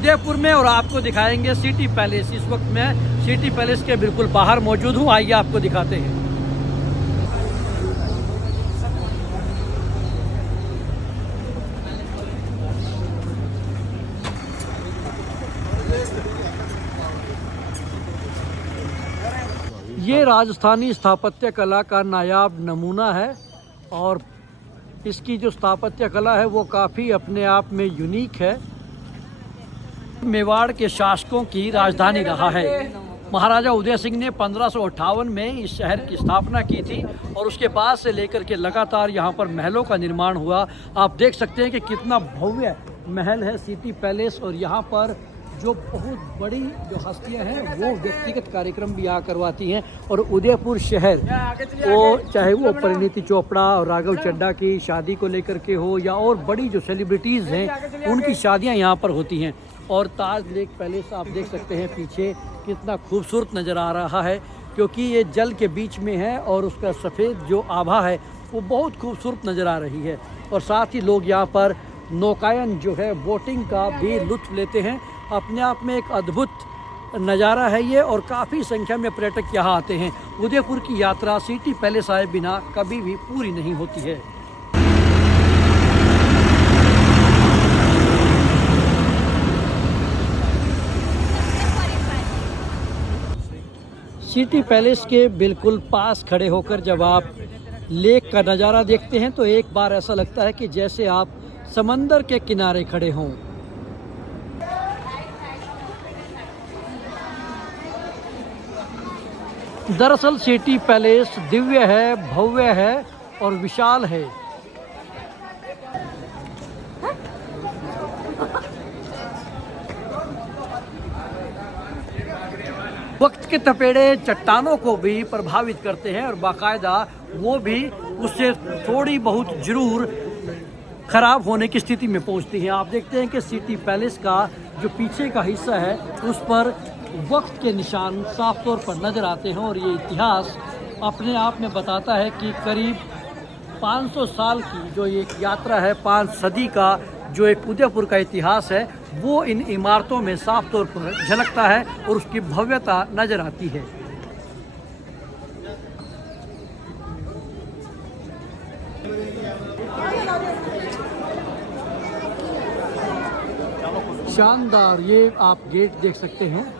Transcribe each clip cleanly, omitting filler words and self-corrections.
उदयपुर में और आपको दिखाएंगे सिटी पैलेस। इस वक्त मैं सिटी पैलेस के बिल्कुल बाहर मौजूद हूँ, आइए आपको दिखाते हैं। ये राजस्थानी स्थापत्य कला का नायाब नमूना है और इसकी जो स्थापत्य कला है वो काफ़ी अपने आप में यूनिक है। मेवाड़ के शासकों की राजधानी रहा है। महाराजा उदय सिंह ने 1558 में इस शहर की स्थापना की थी और उसके बाद से लेकर के लगातार यहाँ पर महलों का निर्माण हुआ। आप देख सकते हैं कि कितना भव्य महल है सिटी पैलेस, और यहाँ पर जो बहुत बड़ी जो हस्तियां हैं वो व्यक्तिगत कार्यक्रम भी यहाँ करवाती हैं। और उदयपुर शहर वो चाहे वो परिणीति चोपड़ा और राघव चड्ढा की शादी को लेकर के हो या और बड़ी जो सेलिब्रिटीज़ हैं उनकी शादियाँ यहाँ पर होती हैं। और ताज लेक पैलेस आप देख सकते हैं पीछे कितना खूबसूरत नज़र आ रहा है, क्योंकि ये जल के बीच में है और उसका सफ़ेद जो आभा है वो बहुत खूबसूरत नज़र आ रही है। और साथ ही लोग यहाँ पर नौकायन जो है बोटिंग का भी लुत्फ़ लेते हैं। अपने आप में एक अद्भुत नज़ारा है ये और काफ़ी संख्या में पर्यटक यहाँ आते हैं। उदयपुर की यात्रा सिटी पैलेस आए बिना कभी भी पूरी नहीं होती है। सिटी पैलेस के बिल्कुल पास खड़े होकर जब आप लेक का नज़ारा देखते हैं तो एक बार ऐसा लगता है कि जैसे आप समंदर के किनारे खड़े हों। दरअसल सिटी पैलेस दिव्य है, भव्य है और विशाल है। वक्त के तपेड़े चट्टानों को भी प्रभावित करते हैं और बाकायदा वो भी उससे थोड़ी बहुत जरूर खराब होने की स्थिति में पहुंचती हैं। आप देखते हैं कि सिटी पैलेस का जो पीछे का हिस्सा है उस पर वक्त के निशान साफ तौर पर नज़र आते हैं और ये इतिहास अपने आप में बताता है कि करीब 500 साल की जो एक यात्रा है, 5 सदी का जो एक उदयपुर का इतिहास है वो इन इमारतों में साफ तौर पर झलकता है और उसकी भव्यता नज़र आती है। शानदार ये आप गेट देख सकते हैं,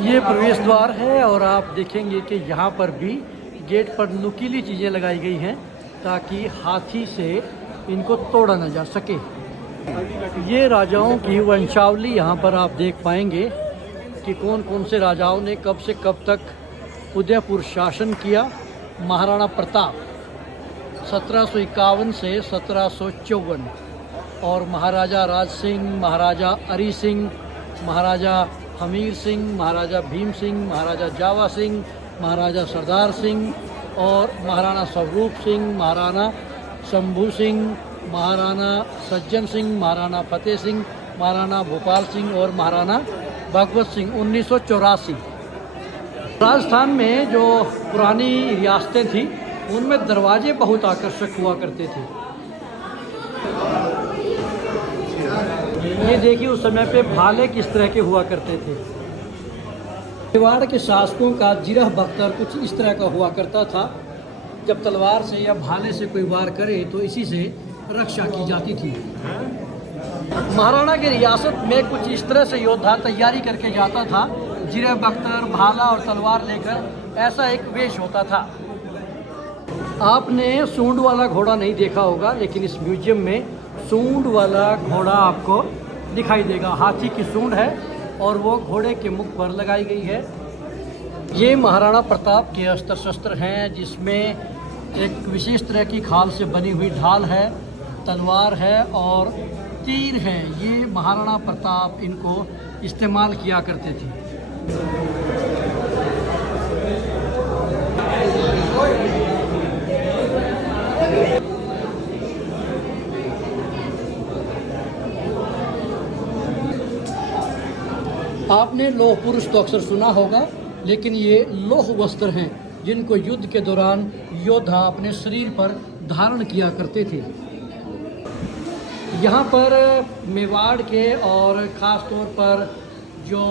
ये प्रवेश द्वार है और आप देखेंगे कि यहाँ पर भी गेट पर नुकीली चीज़ें लगाई गई हैं ताकि हाथी से इनको तोड़ा न जा सके। ये राजाओं की वंशावली यहाँ पर आप देख पाएंगे कि कौन कौन से राजाओं ने कब से कब तक उदयपुर शासन किया। महाराणा प्रताप 1751 से 1754 और महाराजा राज सिंह, महाराजा अरी सिंह, महाराजा हमीर सिंह, महाराजा भीम सिंह, महाराजा जावा सिंह, महाराजा सरदार सिंह और महाराणा स्वरूप सिंह, महाराणा शंभू सिंह, महाराणा सज्जन सिंह, महाराणा फतेह सिंह, महाराणा भोपाल सिंह और महाराणा भगवत सिंह 1984। राजस्थान में जो पुरानी रियासतें थी उनमें दरवाजे बहुत आकर्षक हुआ करते थे। ये देखिए उस समय पे भाले किस तरह के हुआ करते थे। मेवाड़ के शासकों का जिरह बख्तर कुछ इस तरह का हुआ करता था। जब तलवार से या भाले से कोई वार करे तो इसी से रक्षा की जाती थी। महाराणा की रियासत में कुछ इस तरह से योद्धा तैयारी करके जाता था, जिरह बख्तर, भाला और तलवार लेकर, ऐसा एक वेश होता था। आपने सूंड वाला घोड़ा नहीं देखा होगा, लेकिन इस म्यूजियम में सूंड वाला घोड़ा आपको दिखाई देगा। हाथी की सूंड है और वो घोड़े के मुख पर लगाई गई है। ये महाराणा प्रताप के अस्त्र शस्त्र हैं जिसमें एक विशेष तरह की खाल से बनी हुई ढाल है, तलवार है और तीर है। ये महाराणा प्रताप इनको इस्तेमाल किया करते थे। आपने लौह पुरुष तो अक्सर सुना होगा, लेकिन ये लौह वस्त्र हैं जिनको युद्ध के दौरान योद्धा अपने शरीर पर धारण किया करते थे। यहाँ पर मेवाड़ के और ख़ास तौर पर जो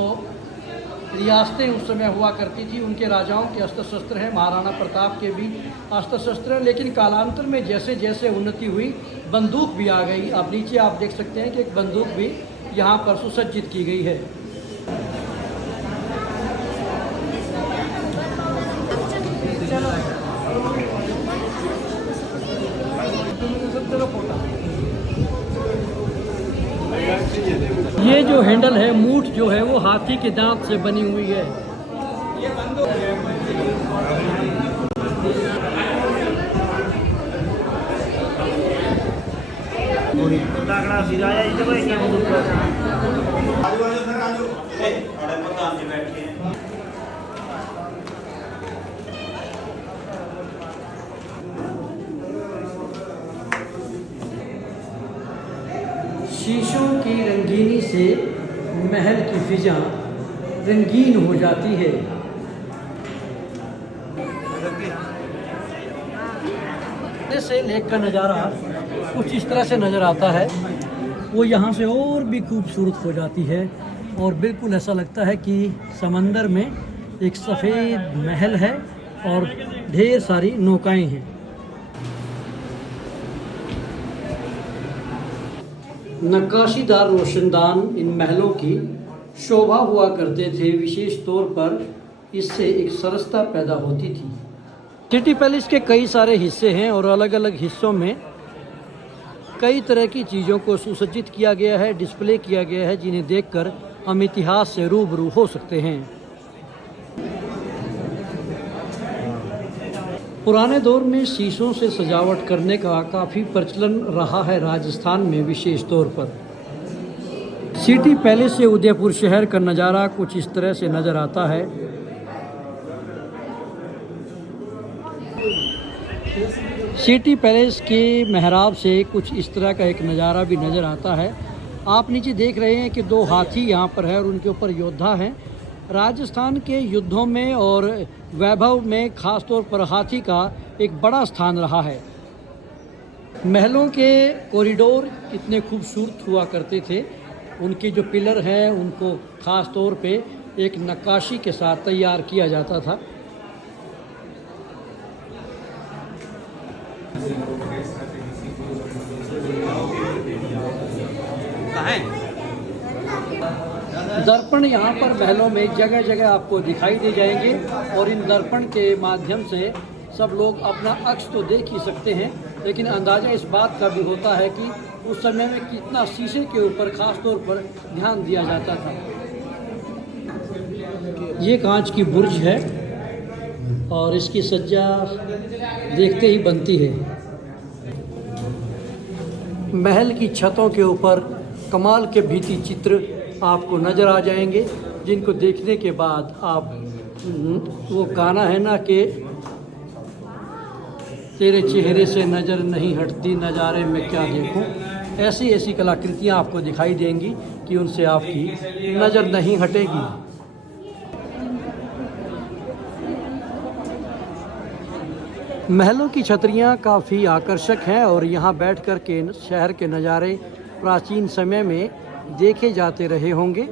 रियासतें उस समय हुआ करती थी उनके राजाओं के अस्त्र शस्त्र हैं, महाराणा प्रताप के भी अस्त्र शस्त्र हैं, लेकिन कालांतर में जैसे जैसे उन्नति हुई बंदूक भी आ गई। आप नीचे आप देख सकते हैं कि एक बंदूक भी यहाँ पर सुसज्जित की गई है। ये जो हैंडल है, मूठ जो है वो हाथी के दांत से बनी हुई है। शीशों की रंगीनी से महल की फिजा रंगीन हो जाती है। से लेक का नज़ारा कुछ इस तरह से नज़र आता है, वो यहाँ से और भी खूबसूरत हो जाती है और बिल्कुल ऐसा लगता है कि समंदर में एक सफ़ेद महल है और ढेर सारी नौकाएं हैं। नक्काशीदार रोशनदान इन महलों की शोभा हुआ करते थे। विशेष तौर पर इससे एक सरसता पैदा होती थी। सिटी पैलेस के कई सारे हिस्से हैं और अलग अलग हिस्सों में कई तरह की चीज़ों को सुसज्जित किया गया है, डिस्प्ले किया गया है, जिन्हें देखकर हम इतिहास से रूबरू हो सकते हैं। पुराने दौर में शीशों से सजावट करने का काफ़ी प्रचलन रहा है राजस्थान में। विशेष तौर पर सिटी पैलेस से उदयपुर शहर का नज़ारा कुछ इस तरह से नज़र आता है। सिटी पैलेस के मेहराब से कुछ इस तरह का एक नज़ारा भी नज़र आता है। आप नीचे देख रहे हैं कि दो हाथी यहाँ पर है और उनके ऊपर योद्धा हैं। राजस्थान के युद्धों में और वैभव में ख़ास तौर पर हाथी का एक बड़ा स्थान रहा है। महलों के कॉरिडोर कितने खूबसूरत हुआ करते थे। उनके जो पिलर हैं उनको ख़ास तौर पे एक नक्काशी के साथ तैयार किया जाता था। दर्पण यहाँ पर महलों में जगह जगह आपको दिखाई दे जाएंगे और इन दर्पण के माध्यम से सब लोग अपना अक्स तो देख ही सकते हैं, लेकिन अंदाज़ा इस बात का भी होता है कि उस समय में कितना शीशे के ऊपर ख़ास तौर पर ध्यान दिया जाता था। ये कांच की बुर्ज है और इसकी सज्जा देखते ही बनती है। महल की छतों के ऊपर कमाल के भित्ति चित्र आपको नज़र आ जाएंगे, जिनको देखने के बाद आप वो गाना है ना कि तेरे चेहरे से नज़र नहीं हटती, नज़ारे में क्या देखूं, ऐसी ऐसी कलाकृतियाँ आपको दिखाई देंगी कि उनसे आपकी नज़र नहीं हटेगी। महलों की छतरियाँ काफ़ी आकर्षक हैं और यहाँ बैठ कर के शहर के नज़ारे प्राचीन समय में देखे जाते रहे होंगे।